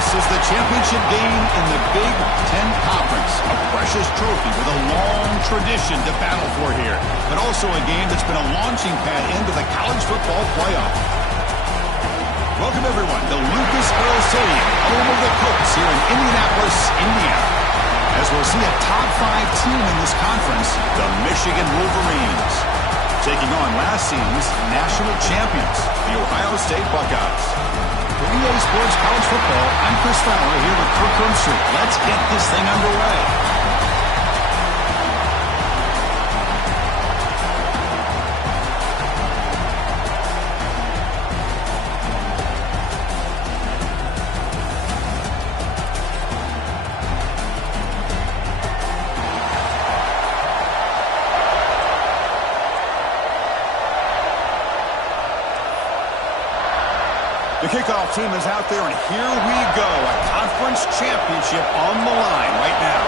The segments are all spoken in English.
This is the championship game in the Big Ten Conference. A precious trophy with a long tradition to battle for here. But also a game that's been a launching pad into the college football playoff. Welcome, everyone, to Lucas Oil Stadium, home of the Colts here in Indianapolis, Indiana. As we'll see a top-5 team in this conference, the Michigan Wolverines, taking on last season's national champions, the Ohio State Buckeyes. For EA Sports College Football, I'm Chris Fowler here with Kirk Herbstreit. Let's get this thing underway. The kickoff team is out there, and here we go. A conference championship on the line right now.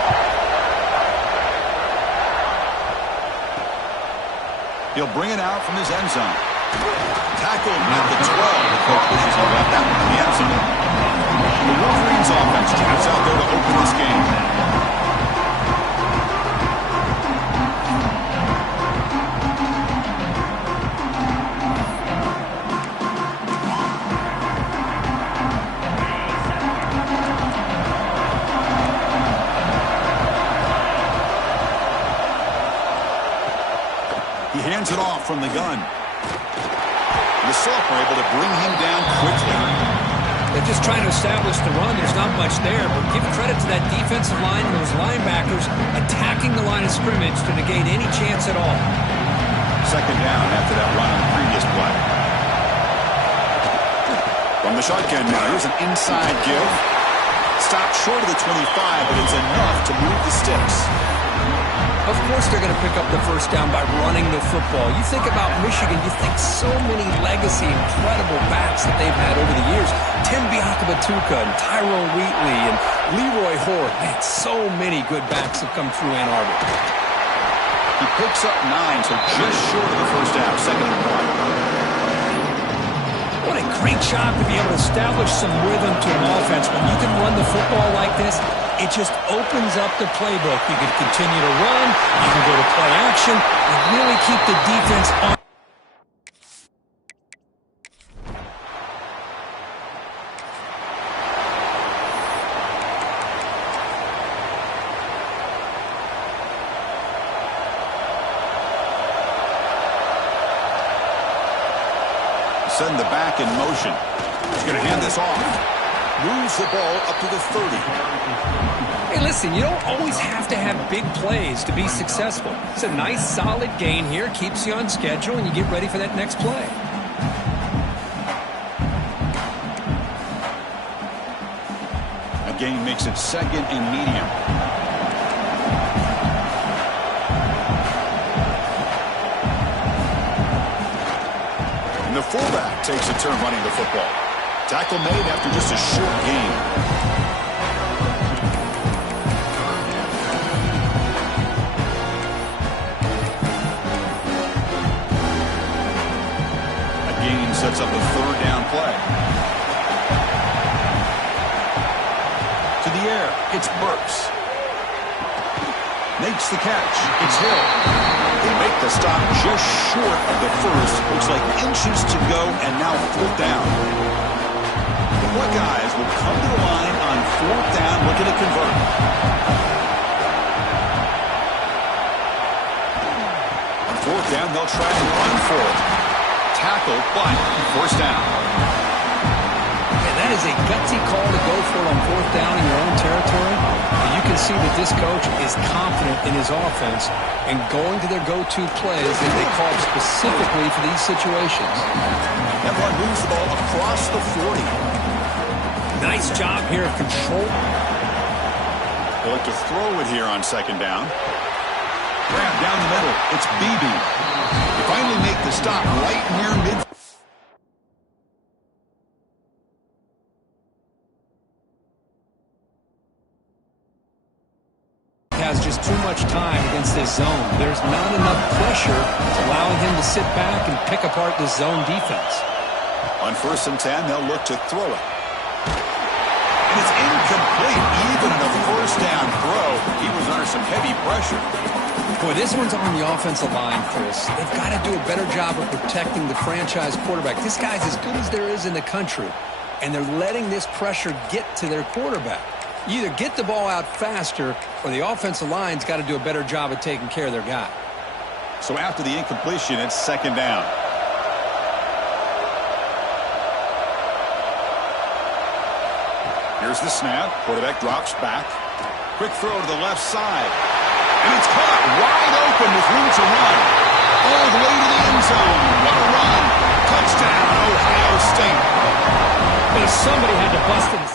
He'll bring it out from his end zone. Tackled at the 12. The coach wishes he got that one in the end zone. The Wolverines offense jams out there to open this game. Hands it off from the gun. The Soft are able to bring him down quickly. They're just trying to establish the run. There's not much there, but give credit to that defensive line and those linebackers attacking the line of scrimmage to negate any chance at all. Second down after that run on the previous play. From the shotgun now, here's an inside give. Stopped short of the 25, but it's enough to move the sticks. Of course they're going to pick up the first down by running the football. You think about Michigan, you think so many legacy, incredible backs that they've had over the years. Tim Biakabatuka and Tyrone Wheatley and Leroy Horde. Man, so many good backs have come through Ann Arbor. He picks up 9, so just short of the first down. Second and 1. What a great job to be able to establish some rhythm to an offense. When you can run the football like this, it just opens up the playbook. You can continue to run, you can go to play action, and really keep the defense on. Send the back in motion. He's going to hand this off. Moves the ball up to the 30. Hey, listen, you don't always have to have big plays to be successful. It's a nice, solid gain here. Keeps you on schedule, and you get ready for that next play. A gain makes it second and medium. And the fullback takes a turn running the football. Tackle made after just a short gain. A gain sets up a third down play. To the air, it's Burks. Makes the catch. It's Hill. They make the stop just short of the first. Looks like inches to go, and now fourth down. The Buckeyes will come to the line on fourth down, looking to convert. On fourth down, they'll try and run for it. Tackle, but first down. And that is a gutsy call to go for it on fourth down in your own territory. And you can see that this coach is confident in his offense and going to their go-to plays that they called specifically for these situations. That one moves the ball across the 40. Nice job here of control. They look to throw it here on second down. Grab down the middle. It's Beebe. They finally make the stop right near mid. Has just too much time against this zone. There's not enough pressure allowing him to sit back and pick apart this zone defense. On 1st and 10, they'll look to throw it. And it's incomplete. Even on a first down throw, he was under some heavy pressure. Boy, this one's on the offensive line, Chris. They've got to do a better job of protecting the franchise quarterback. This guy's as good as there is in the country, and they're letting this pressure get to their quarterback. You either get the ball out faster, or the offensive line's got to do a better job of taking care of their guy. So after the incompletion, it's second down. Here's the snap. Quarterback drops back. Quick throw to the left side. And it's caught wide open with room to run. All the way to the end zone. What a run. Touchdown, Ohio State. But somebody had to bust it.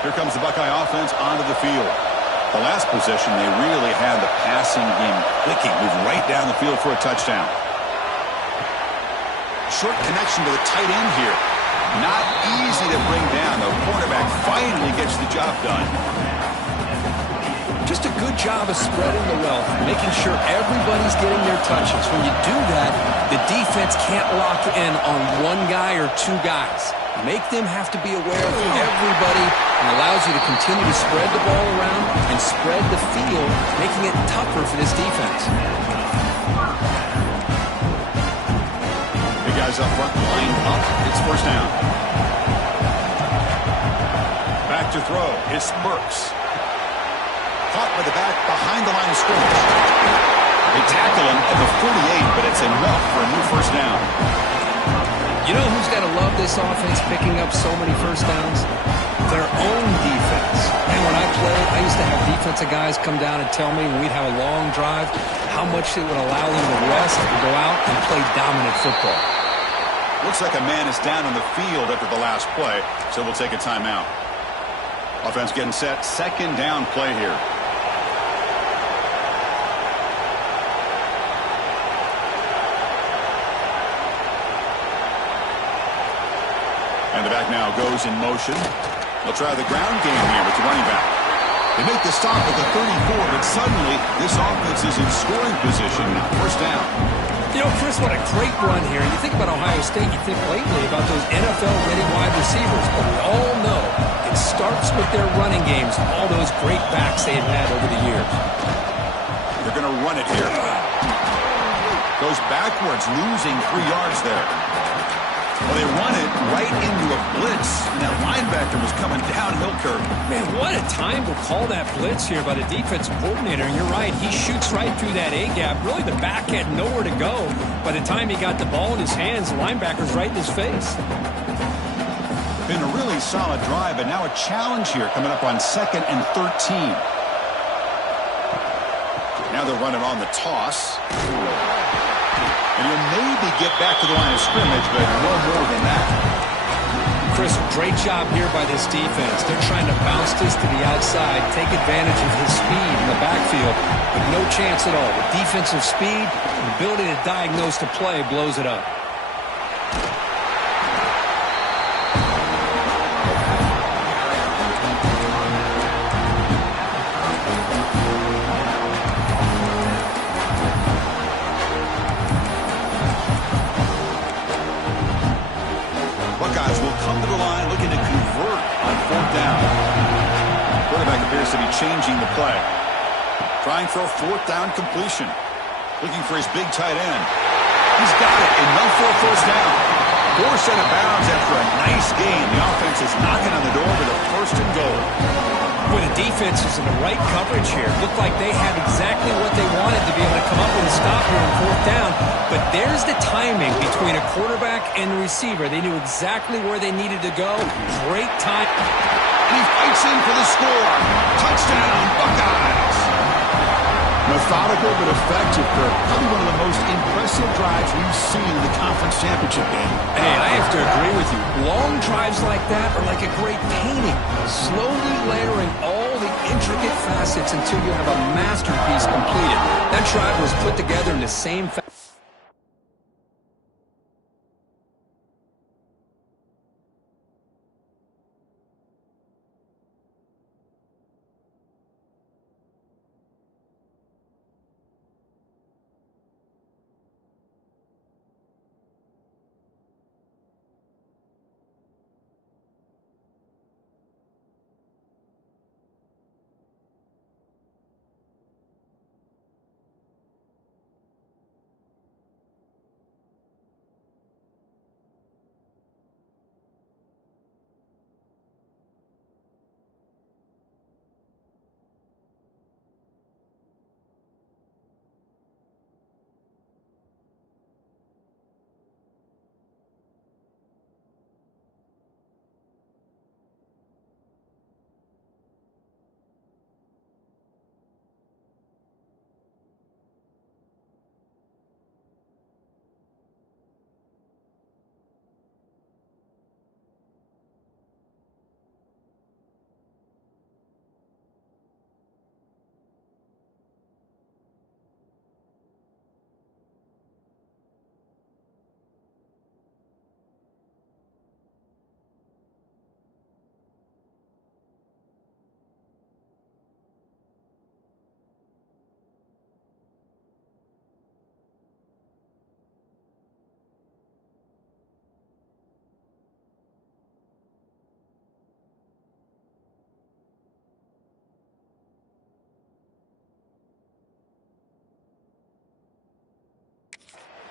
Here comes the Buckeye offense onto the field. The last possession, they really had the passing game clicking, moved right down the field for a touchdown. Short connection to the tight end here. Not easy to bring down. The quarterback finally gets the job done. Just a good job of spreading the wealth, making sure everybody's getting their touches. When you do that, the defense can't lock in on one guy or two guys. Make them have to be aware of everybody, and allows you to continue to spread the ball around and spread the field, making it tougher for this defense. The guys up front lined up. It's first down. Back to throw. It's Burks. Caught by the back behind the line of scrimmage. They tackle him at the 48, but it's enough for a new first down. You know who's got to love this offense picking up so many first downs? Their own defense. And when I played, I used to have defensive guys come down and tell me when we'd have a long drive how much it would allow them to rest and go out and play dominant football. Looks like a man is down on the field after the last play, so we'll take a timeout. Offense getting set. Second down play here. And the back now goes in motion. They'll try the ground game here with the running back. They make the stop at the 34, but suddenly this offense is in scoring position now. First down. You know, Chris, what a great run here. You think about Ohio State, you think lately about those NFL-ready wide receivers, but we all know it starts with their running games, all those great backs they've had over the years. They're going to run it here. Goes backwards, losing 3 yards there. Well, they run it right into a blitz, and that linebacker was coming downhill curve. Man, what a time to call that blitz here by the defensive coordinator. And you're right, he shoots right through that A-gap. Really, the back had nowhere to go. By the time he got the ball in his hands, the linebacker's right in his face. Been a really solid drive, but now a challenge here coming up on 2nd and 13. Now they're running on the toss. And he'll maybe get back to the line of scrimmage, but no more than that. Chris, great job here by this defense. They're trying to bounce this to the outside, take advantage of his speed in the backfield, but no chance at all. The defensive speed and ability to diagnose the play blows it up. To be changing the play. Trying for a 4th down completion. Looking for his big tight end. He's got it. Enough for a first down. Forced out of bounds after a nice game. The offense is knocking on the door with a 1st and goal. Boy, the defense is in the right coverage here. Looked like they had exactly what they wanted to be able to come up with a stop here on 4th down. But there's the timing between a quarterback and the receiver. They knew exactly where they needed to go. Great time. And he fights in for the score. Touchdown, Buckeyes. Methodical but effective for probably one of the most impressive drives we've seen in the conference championship game. Hey, I have to agree with you. Long drives like that are like a great painting. Slowly layering all the intricate facets until you have a masterpiece completed. That drive was put together in the same fashion.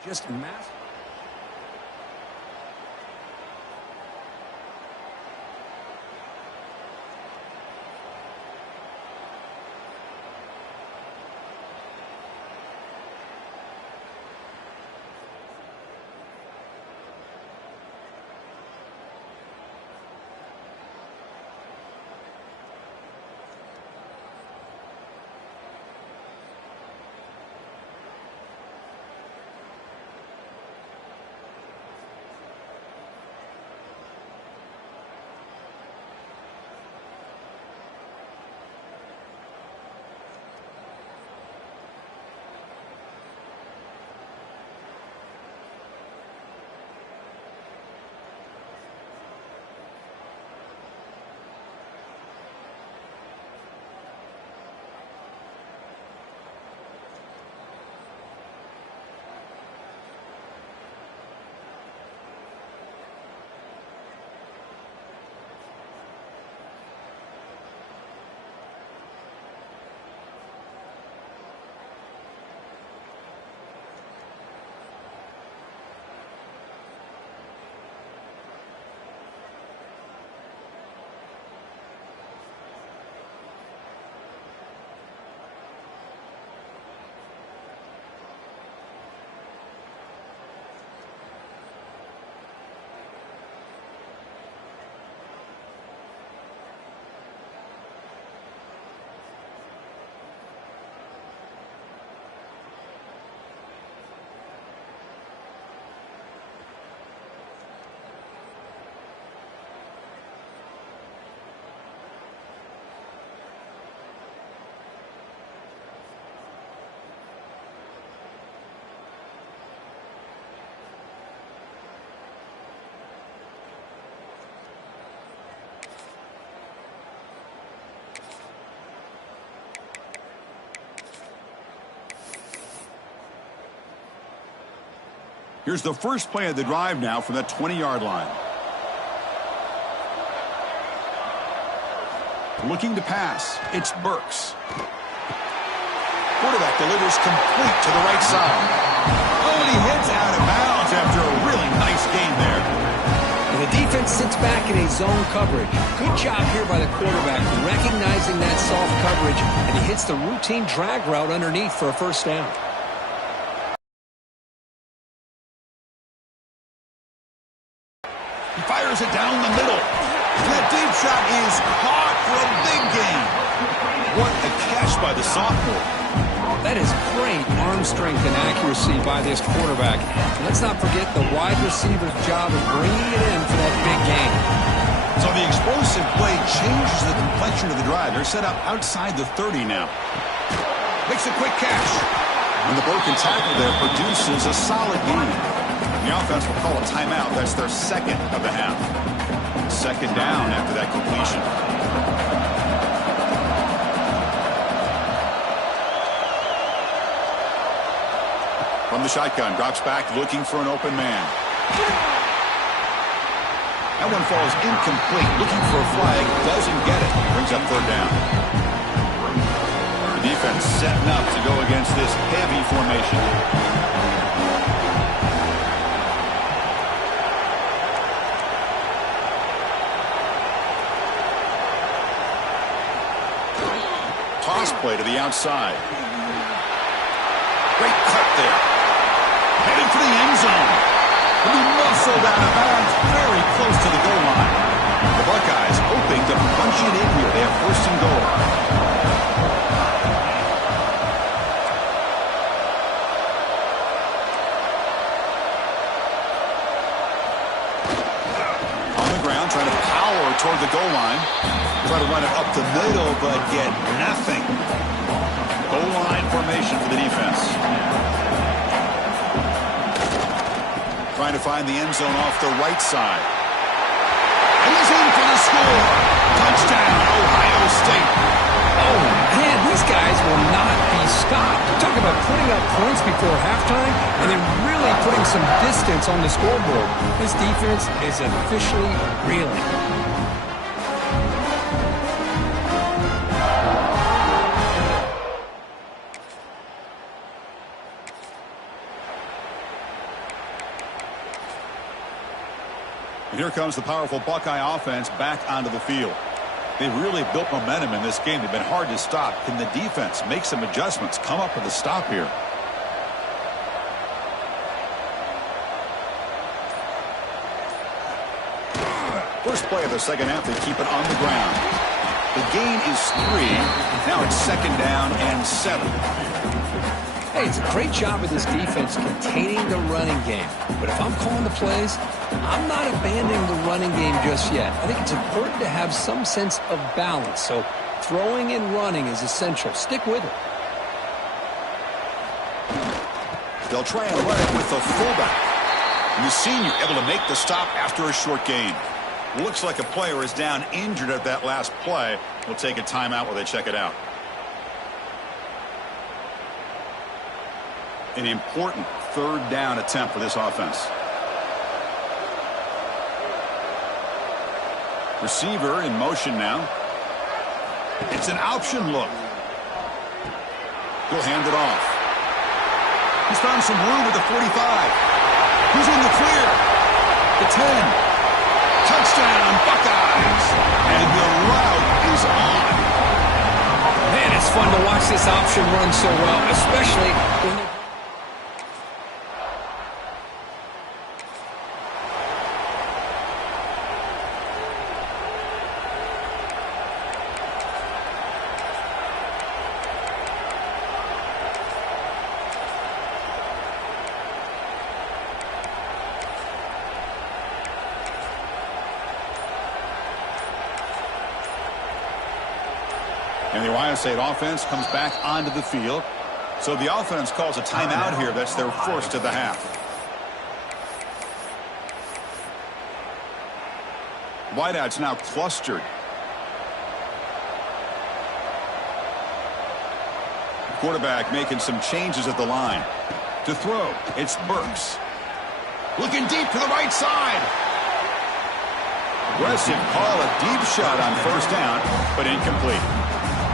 Just massive. Here's the first play of the drive now from the 20-yard line. Looking to pass. It's Burks. Quarterback delivers complete to the right side. Oh, and he heads out of bounds after a really nice game there. And the defense sits back in a zone coverage. Good job here by the quarterback, recognizing that soft coverage, and he hits the routine drag route underneath for a first down. He fires it down the middle. That deep shot is caught for a big gain. What a catch by the sophomore. That is great arm strength and accuracy by this quarterback. Let's not forget the wide receiver's job of bringing it in for that big gain. So the explosive play changes the complexion of the drive. They're set up outside the 30 now. Makes a quick catch. And the broken tackle there produces a solid gain. The offense will call a timeout. That's their second of the half. Second down after that completion. From the shotgun, drops back, looking for an open man. That one falls incomplete, looking for a flag, doesn't get it. Brings up third down. The defense setting up to go against this heavy formation. Toss play to the outside. Great cut there. Heading for the end zone. He'll be muscled out of bounds very close to the goal line. The Buckeyes hoping to punch it in here. They have first and goal. On the ground, trying to power toward the goal line. Try to run it up the middle, but get nothing. Goal line formation for the defense. Trying to find the end zone off the right side. And he's in for the score. Touchdown, Ohio State. Oh, man, these guys will not be stopped. Talk about putting up points before halftime and then really putting some distance on the scoreboard. This defense is officially reeling. And here comes the powerful Buckeye offense back onto the field. They've really built momentum in this game. They've been hard to stop. Can the defense make some adjustments, come up with a stop here? First play of the second half, they keep it on the ground. The gain is 3. Now it's 2nd down and 7. Hey, it's a great job of this defense containing the running game. But if I'm calling the plays, I'm not abandoning the running game just yet. I think it's important to have some sense of balance. So throwing and running is essential. Stick with it. They'll try and run it with the fullback. And the senior able to make the stop after a short gain. Looks like a player is down injured at that last play. We'll take a timeout while they check it out. An important 3rd down attempt for this offense. Receiver in motion now. It's an option look. He'll hand it off. He's found some room at the 45. Who's in the clear? The 10. Touchdown, Buckeyes. And the route is on. Man, it's fun to watch this option run so well, especially when they're... And the Ohio State offense comes back onto the field. So the offense calls a timeout here. That's their first of the half. Wideouts now clustered. Quarterback making some changes at the line. To throw, it's Burks. Looking deep to the right side. Aggressive call, a deep shot on 1st down, but incomplete.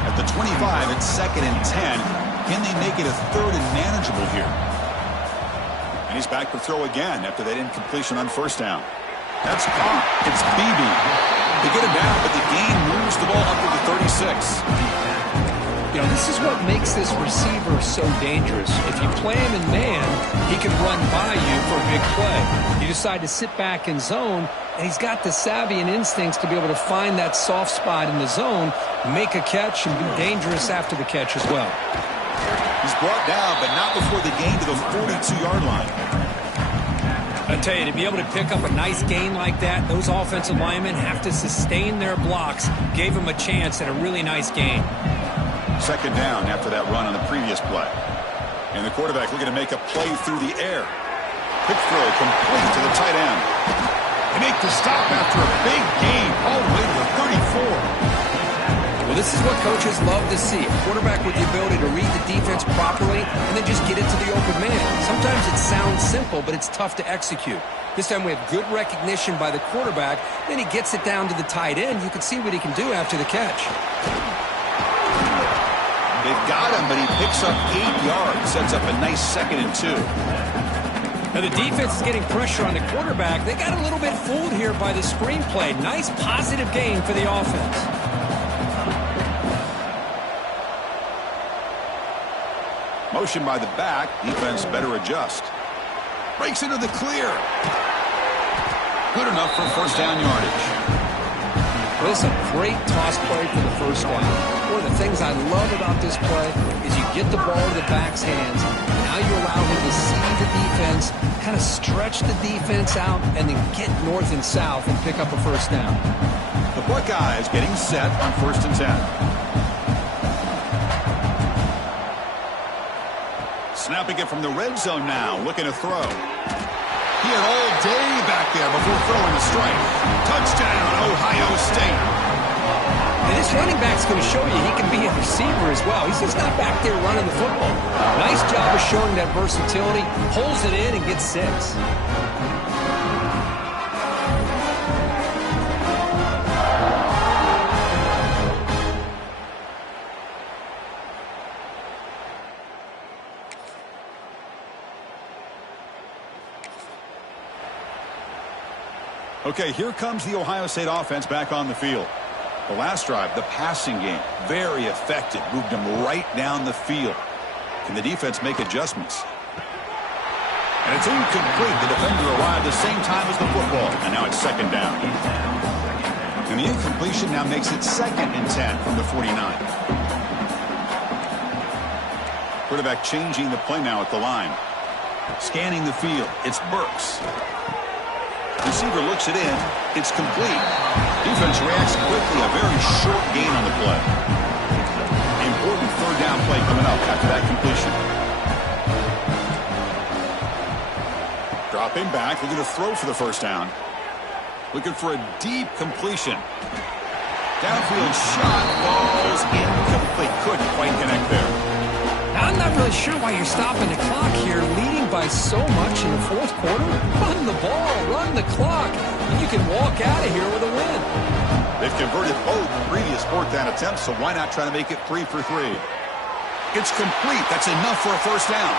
At the 25, it's 2nd and 10. Can they make it a 3rd and manageable here? And he's back to throw again after that incompletion on 1st down. That's caught. It's Beebe. They get him down, but the gain moves the ball up to the 36. You know, this is what makes this receiver so dangerous. If you play him in man, he can run by you for a big play. You decide to sit back in zone, and he's got the savvy and instincts to be able to find that soft spot in the zone, make a catch, and be dangerous after the catch as well. He's brought down, but not before the gain to the 42-yard line. I tell you, to be able to pick up a nice gain like that, those offensive linemen have to sustain their blocks. Gave him a chance at a really nice gain. 2nd down after that run on the previous play. And the quarterback looking to make a play through the air. Quick throw complete to the tight end. They make the stop after a big gain all the way to the 34. Well, this is what coaches love to see. A quarterback with the ability to read the defense properly and then just get it to the open man. Sometimes it sounds simple, but it's tough to execute. This time we have good recognition by the quarterback. Then he gets it down to the tight end. You can see what he can do after the catch. They've got him, but he picks up 8 yards. Sets up a nice 2nd and 2. Now the defense is getting pressure on the quarterback. They got a little bit fooled here by the screenplay. Nice positive gain for the offense. Motion by the back. Defense better adjust. Breaks into the clear. Good enough for 1st down yardage. Well, this is a great toss play for the 1st down. One of the things I love about this play is you get the ball to the back's hands. Now you allow him to see the defense, kind of stretch the defense out, and then get north and south and pick up a 1st down. The Buckeyes getting set on 1st and 10. Snapping it from the red zone now, looking to throw. He had all day back there before throwing the strike. Touchdown, Ohio State. And this running back's going to show you he can be a receiver as well. He's just not back there running the football. Nice job of showing that versatility. Pulls it in and gets 6. Okay, here comes the Ohio State offense back on the field. The last drive, the passing game, very effective. Moved them right down the field. Can the defense make adjustments? And it's incomplete. The defender arrived the same time as the football. And now it's second down. And the incompletion now makes it 2nd and 10 from the 49. Quarterback changing the play now at the line. Scanning the field. It's Burks. Receiver looks it in. It's complete. Defense reacts quickly. A very short gain on the play. Important third down play coming up after that completion. Dropping back. Looking to throw for the first down. Looking for a deep completion. Downfield shot. Ball's incomplete. Couldn't quite connect there. I'm not really sure why you're stopping the clock here, leading by so much in the fourth quarter. Run the ball, run the clock, and you can walk out of here with a win. They've converted both previous fourth down attempts, so why not try to make it 3 for 3? It's complete. That's enough for a first down.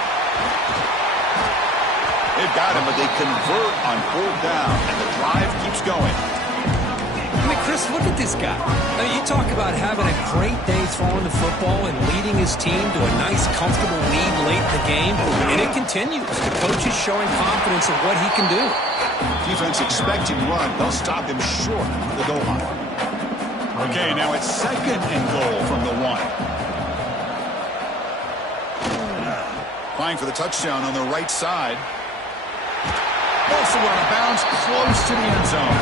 They've got him, but they convert on fourth down, and the drive keeps going. I mean, Chris, look at this guy. I mean, you talk about having a great day throwing the football and leading his team to a nice, comfortable lead late in the game, and it continues. The coach is showing confidence in what he can do. Defense expecting run. They'll stop him short of the goal line. Okay, now it's 2nd and goal from the 1. Applying for the touchdown on the right side. Also out of bounds, close to the end zone.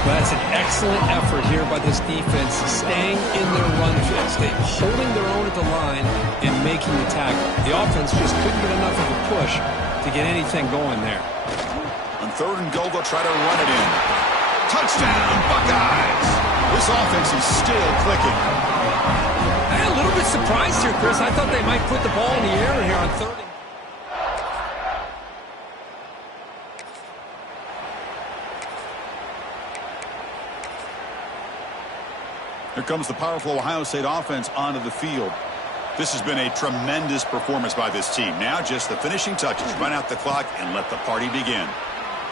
Well, that's an excellent effort here by this defense, staying in their run fits. They're holding their own at the line and making the tackle. The offense just couldn't get enough of a push to get anything going there. On 3rd and goal, they'll try to run it in. Touchdown, Buckeyes! This offense is still clicking. I'm a little bit surprised here, Chris. I thought they might put the ball in the air here on 3rd and... Here comes the powerful Ohio State offense onto the field. This has been a tremendous performance by this team. Now just the finishing touches. Run out the clock and let the party begin.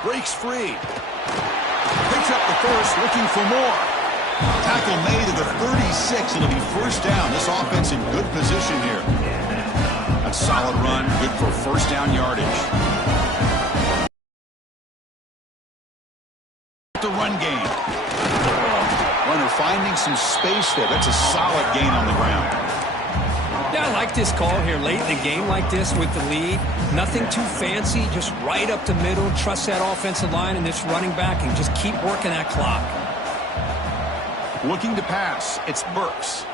Breaks free. Picks up the first, looking for more. Tackle made at the 36. It'll be first down. This offense in good position here. A solid run, good for first down yardage. The run game. Runner finding some space there. That's a solid gain on the ground. Yeah, I like this call here late in the game like this with the lead. Nothing too fancy, just right up the middle. Trust that offensive line and this running back and just keep working that clock. Looking to pass. It's Burks.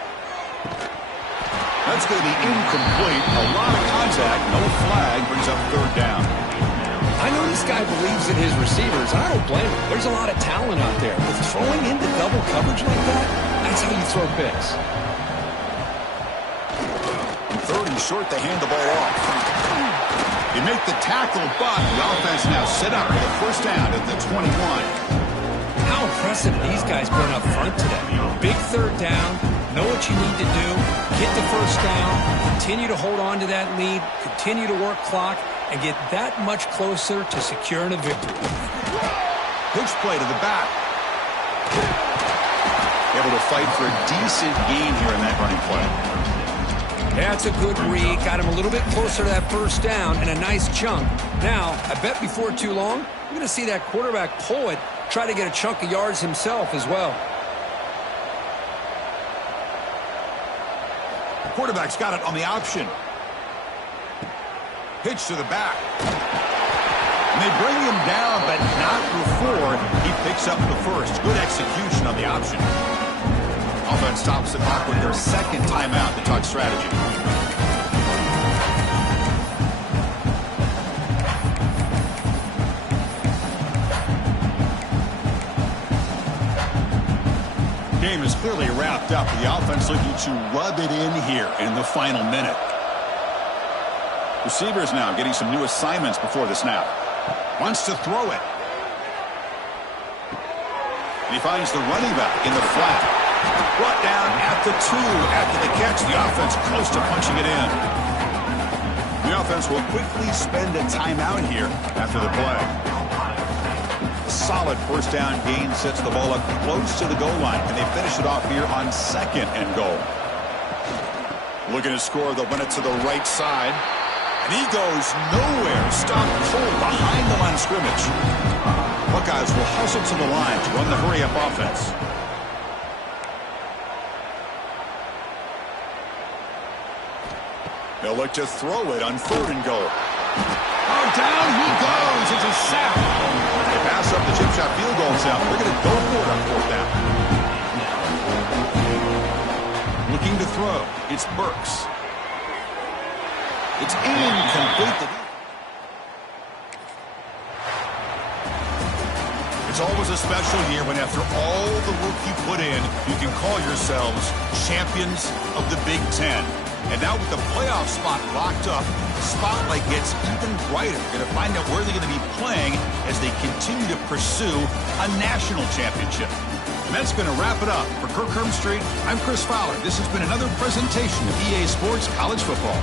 That's going to be incomplete. A lot of contact. No flag. Brings up 3rd down. I know this guy believes in his receivers. I don't blame him. There's a lot of talent out there. But throwing into double coverage like that, that's how you throw picks. On 3rd and short, they hand the ball off. They make the tackle, but the offense now set up for the first down at the 21. How impressive these guys been up front today. Big 3rd down. Know what you need to do. Get the first down. Continue to hold on to that lead. Continue to work clock. And get that much closer to securing a victory. Pitch play to the back. Able to fight for a decent gain here in that running play. That's a good read. Got him a little bit closer to that first down and a nice chunk. Now, I bet before too long, we're going to see that quarterback pull it, try to get a chunk of yards himself as well. The quarterback's got it on the option. Pitch to the back. And they bring him down, but not before he picks up the first. Good execution on the option. Offense stops the clock with their 2nd timeout to talk strategy. Game is clearly wrapped up. The offense looking to rub it in here in the final minute. Receivers now getting some new assignments before the snap. Wants to throw it. And he finds the running back in the flat. Brought down at the 2 after the catch. The offense close to punching it in. The offense will quickly spend a timeout here after the play. Solid first down gain sets the ball up close to the goal line, and they finish it off here on 2nd and goal. Looking to score, they'll win it to the right side. And he goes nowhere. Stopped cold behind the line of scrimmage. Buckeyes will hustle to the line to run the hurry-up offense. They'll look to throw it on 3rd and goal. Oh, down he goes. It's a sack. They pass up the chip shot field goal attempt. They're going to go for it on 4th down. Looking to throw. It's Burks. It's incomplete. It's always a special year when after all the work you put in, you can call yourselves champions of the Big Ten. And now with the playoff spot locked up, the spotlight gets even brighter. Going to find out where they're going to be playing as they continue to pursue a national championship. And that's going to wrap it up. For Kirk Street, I'm Chris Fowler. This has been another presentation of EA Sports College Football.